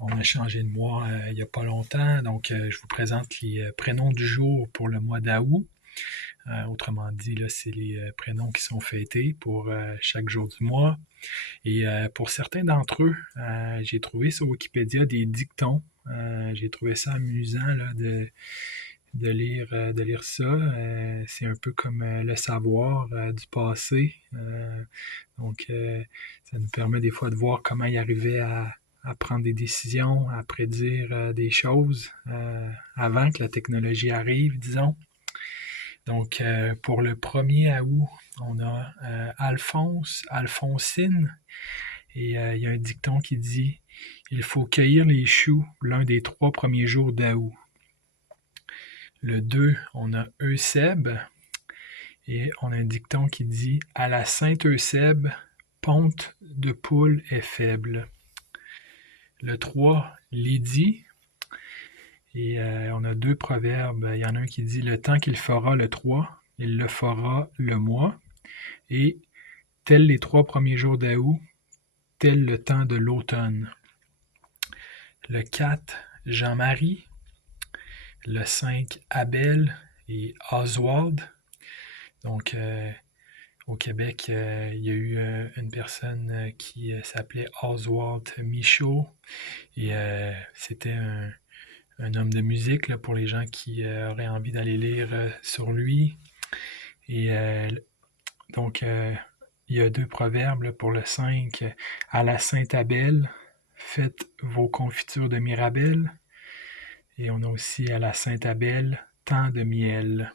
On a changé de mois il n'y a pas longtemps, donc je vous présente les prénoms du jour pour le mois d'août. Autrement dit, là, c'est les prénoms qui sont fêtés pour chaque jour du mois. Et pour certains d'entre eux, j'ai trouvé sur Wikipédia des dictons. J'ai trouvé ça amusant là, de lire ça. C'est un peu comme le savoir du passé. Ça nous permet des fois de voir comment ils arrivaient à prendre des décisions, à prédire des choses avant que la technologie arrive, disons. Donc, pour le 1er août, on a Alphonse, Alphonsine, et il y a un dicton qui dit « Il faut cueillir les choux l'un des 3 premiers jours d'août ». Le 2, on a Eusèbe, et on a un dicton qui dit « À la Saint-Eusèbe, ponte de poule est faible ». Le 3, Lydie, et on a 2 proverbes. Il y en a un qui dit « Le temps qu'il fera le 3, il le fera le mois ». Et « Tels les 3 premiers jours d'août, tel le temps de l'automne ». Le 4, Jean-Marie. Le 5, Abel et Oswald. Donc, au Québec, il y a eu une personne qui s'appelait Oswald Michaud. Et c'était un homme de musique là, pour les gens qui auraient envie d'aller lire sur lui. Et donc, il y a 2 proverbes là, pour le 5. « À la Sainte-Abel, faites vos confitures de mirabelle. » Et on a aussi « À la Sainte-Abel, tant de miel. »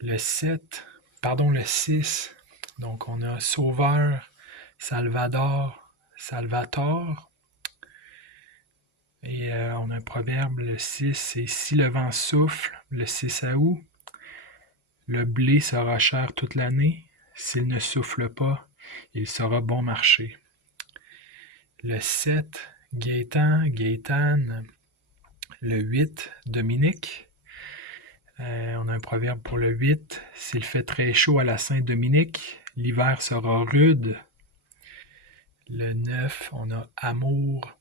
Le 6, donc on a Sauveur, Salvador, Salvator. Et on a un proverbe, le 6, c'est « Si le vent souffle, le 6 août, le blé sera cher toute l'année. S'il ne souffle pas, il sera bon marché. » Le 7, Gaétan, Gaétane. Le 8, Dominique. On a un proverbe pour le 8. « S'il fait très chaud à la Saint-Dominique, l'hiver sera rude. » Le 9, on a Amour.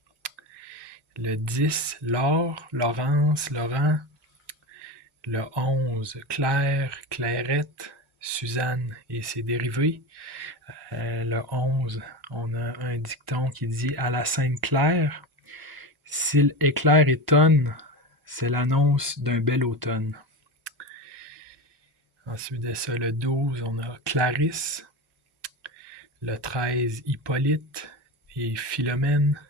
Le 10, Laure, Laurence, Laurent. Le 11, Claire, Clairette, Suzanne et ses dérivés. Le 11, on a un dicton qui dit « À la Sainte-Claire, s'il éclaire et tonne, c'est l'annonce d'un bel automne. » Ensuite de ça, le 12, on a Clarisse. Le 13, Hippolyte et Philomène.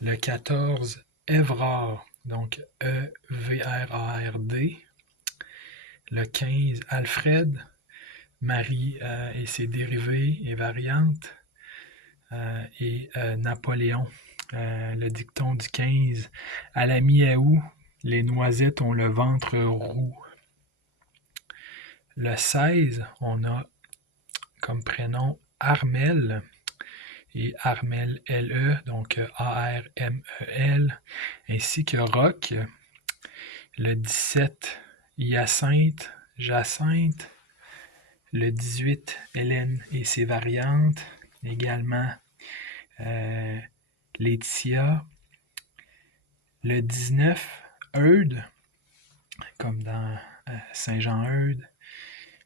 Le 14, Évrard, donc E-V-R-A-R-D. Le 15, Alfred, Marie et ses dérivés et variantes. Et Napoléon. Le dicton du 15, à la mi-août, les noisettes ont le ventre roux. Le 16, on a comme prénom Armel et Armel L-E, donc A-R-M-E-L, ainsi que Roch. Le 17, Hyacinthe, Jacinthe. Le 18, Hélène et ses variantes. Également Laetitia. Le 19, Eudes, comme dans Saint-Jean-Eudes.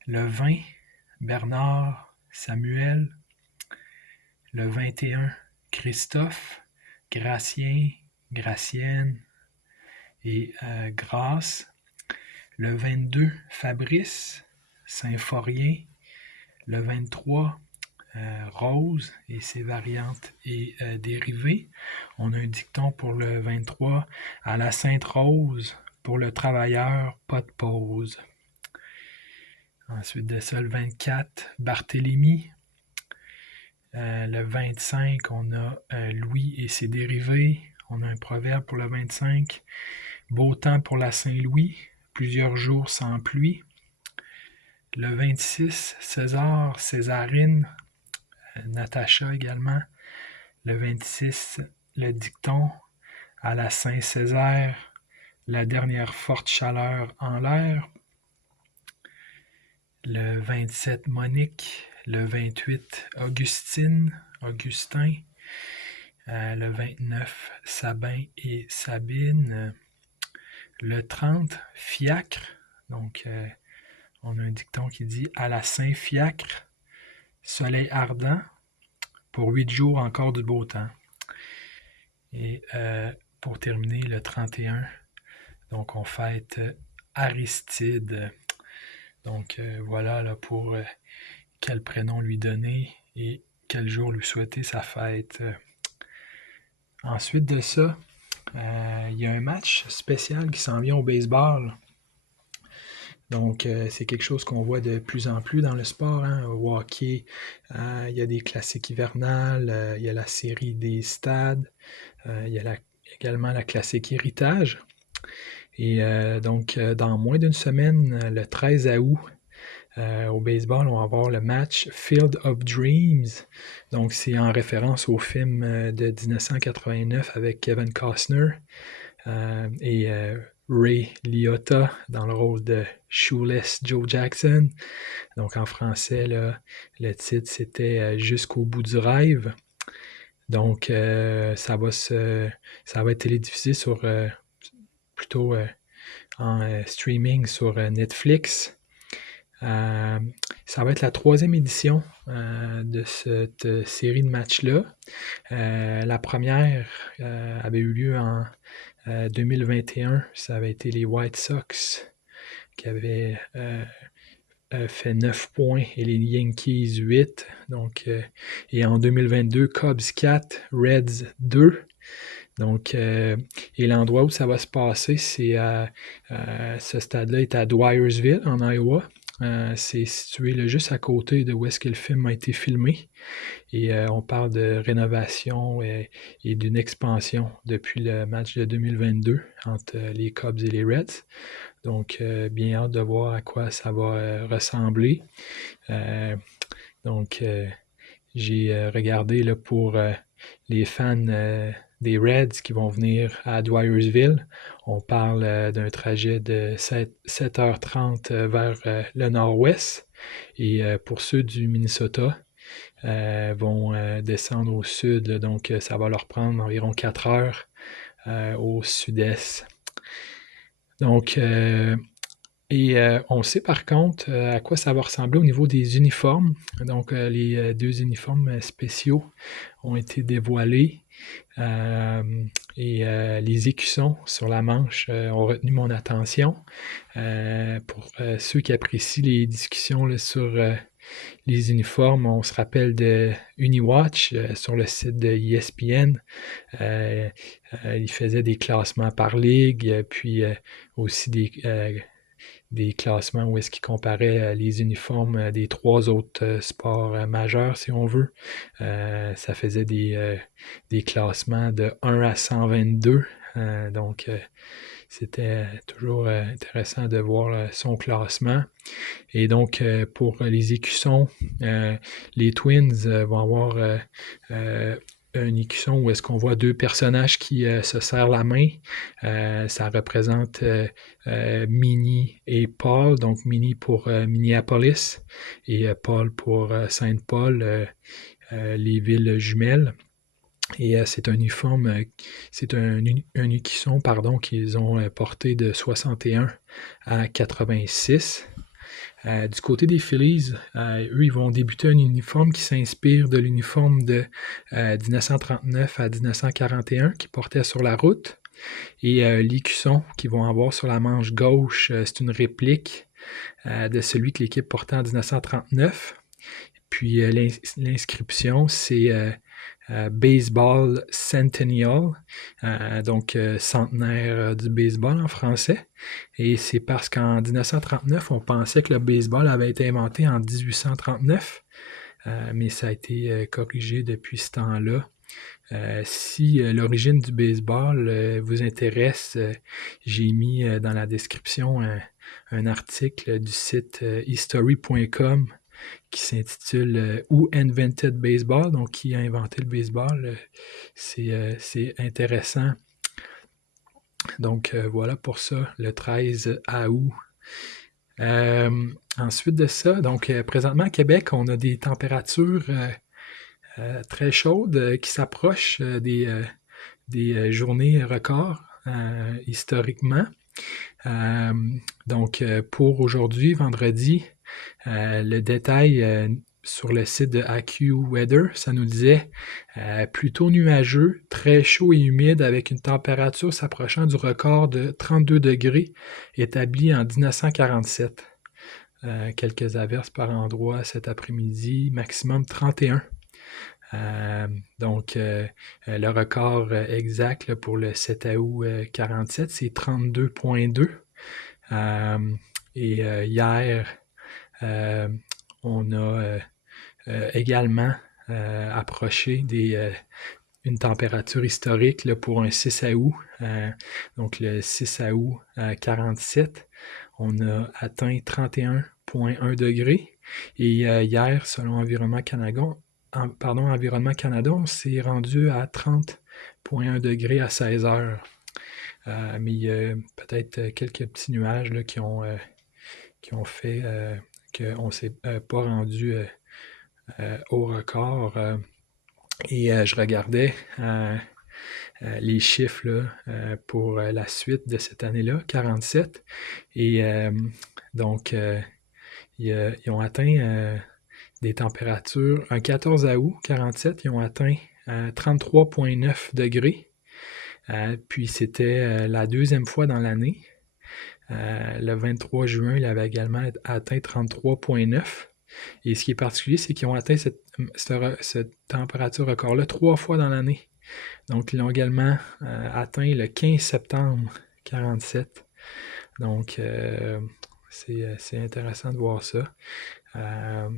Le 20, Bernard, Samuel. Le 21, Christophe, Gratien, Gracienne et Grâce. Le 22, Fabrice, Symphorien. Le 23, Rose et ses variantes et dérivés. On a un dicton pour le 23, à la Sainte-Rose, pour le travailleur, pas de pause. Ensuite de ça, le 24, Barthélemy. Le 25, on a Louis et ses dérivés. On a un proverbe pour le 25, beau temps pour la Saint-Louis, plusieurs jours sans pluie. Le 26, César, Césarine, Natacha également. Le 26, le dicton, à la Saint-Césaire, la dernière forte chaleur en l'air. Le 27, Monique, Le 28, Augustin. Le 29, Sabin et Sabine. Le 30, Fiacre. Donc, on a un dicton qui dit « À la Saint-Fiacre, soleil ardent, pour 8 jours encore du beau temps. » Et pour terminer, le 31, donc on fête Aristide. Donc voilà là, pour quel prénom lui donner et quel jour lui souhaiter sa fête. Ensuite de ça, il y a un match spécial qui s'en vient au baseball. Donc, c'est quelque chose qu'on voit de plus en plus dans le sport. Hein. Au hockey, il y a des classiques hivernales, il y a la série des stades, il y a également la classique héritage. Et donc, dans moins d'une semaine, le 13 août, au baseball, on va avoir le match Field of Dreams. Donc, c'est en référence au film de 1989 avec Kevin Costner et Ray Liotta dans le rôle de Shoeless Joe Jackson. Donc, en français, là, le titre, c'était Jusqu'au bout du rêve. Donc, ça va être télédiffusé sur plutôt en streaming sur Netflix. Ça va être la 3e édition de cette série de matchs-là. La première avait eu lieu en 2021. Ça avait été les White Sox qui avaient fait 9 points et les Yankees 8. Donc, et en 2022, Cubs 4, Reds 2. Donc, et l'endroit où ça va se passer, c'est ce stade-là est à Dwyersville, en Iowa. C'est situé là, juste à côté de où est-ce que le film a été filmé. Et on parle de rénovation et d'une expansion depuis le match de 2022 entre les Cubs et les Reds. Donc, bien hâte de voir à quoi ça va ressembler. Donc, j'ai regardé là, pour les fans des Reds qui vont venir à Dwyersville. On parle d'un trajet de 7h30 vers le nord-ouest. Et pour ceux du Minnesota, vont descendre au sud. Là, donc, ça va leur prendre environ 4 heures au sud-est. Donc, on sait par contre à quoi ça va ressembler au niveau des uniformes. Donc, les 2 uniformes spéciaux ont été dévoilés. Et les écussons sur la manche ont retenu mon attention. Pour ceux qui apprécient les discussions là, sur les uniformes, on se rappelle de Uniwatch sur le site de ESPN. Il faisait des classements par ligue, puis aussi des classements où est-ce qu'il comparait les uniformes des 3 autres sports majeurs, si on veut. Ça faisait des classements de 1 à 122. Donc, c'était toujours intéressant de voir son classement. Et donc, pour les écussons, les Twins vont avoir un écusson où est-ce qu'on voit 2 personnages qui se serrent la main. Ça représente Minnie et Paul. Donc, Minnie pour Minneapolis et Paul pour Saint-Paul, les villes jumelles. Et c'est un uniforme, c'est un écusson, pardon, qu'ils ont porté de 61 à 86. Du côté des Phillies, eux, ils vont débuter un uniforme qui s'inspire de l'uniforme de 1939 à 1941 qu'ils portaient sur la route. Et l'écusson qu'ils vont avoir sur la manche gauche, c'est une réplique de celui que l'équipe portait en 1939. Puis l'inscription, c'est Baseball Centennial, donc centenaire du baseball en français. Et c'est parce qu'en 1939, on pensait que le baseball avait été inventé en 1839, mais ça a été corrigé depuis ce temps-là. Si l'origine du baseball vous intéresse, j'ai mis dans la description un article du site history.com qui s'intitule Who Invented Baseball? Donc, qui a inventé le baseball? C'est intéressant. Donc, voilà pour ça, le 13 août. Ensuite de ça, donc présentement à Québec, on a des températures très chaudes qui s'approchent des journées records historiquement. Donc, pour aujourd'hui, vendredi, le détail sur le site de AccuWeather, ça nous disait plutôt nuageux, très chaud et humide avec une température s'approchant du record de 32 degrés établi en 1947. Quelques averses par endroit cet après-midi, maximum 31. Donc, le record exact là, pour le 7 août 47, c'est 32,2. Et hier, on a également approché une température historique là, pour un 6 août. Donc, le 6 août 47, on a atteint 31,1 degrés. Et hier, selon Environnement Canada, on s'est rendu à 30,1 degrés à 16 heures. Mais il y a peut-être quelques petits nuages là, qui ont fait qu'on ne s'est pas rendu au record. Et je regardais les chiffres là, pour la suite de cette année-là, 47. Et donc, ils ont atteint des températures, un 14 août 47, ils ont atteint 33,9 degrés. Puis c'était la deuxième fois dans l'année. Le 23 juin, il avait également atteint 33,9. Et ce qui est particulier, c'est qu'ils ont atteint cette température record-là 3 fois dans l'année. Donc, ils l'ont également atteint le 15 septembre 47. Donc, c'est intéressant de voir ça.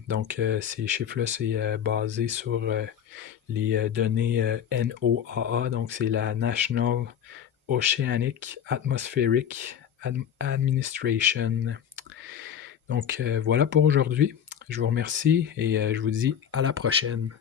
Donc, ces chiffres-là, c'est basé sur les données NOAA, donc c'est la National Oceanic Atmospheric Administration. Donc, voilà pour aujourd'hui. Je vous remercie et je vous dis à la prochaine.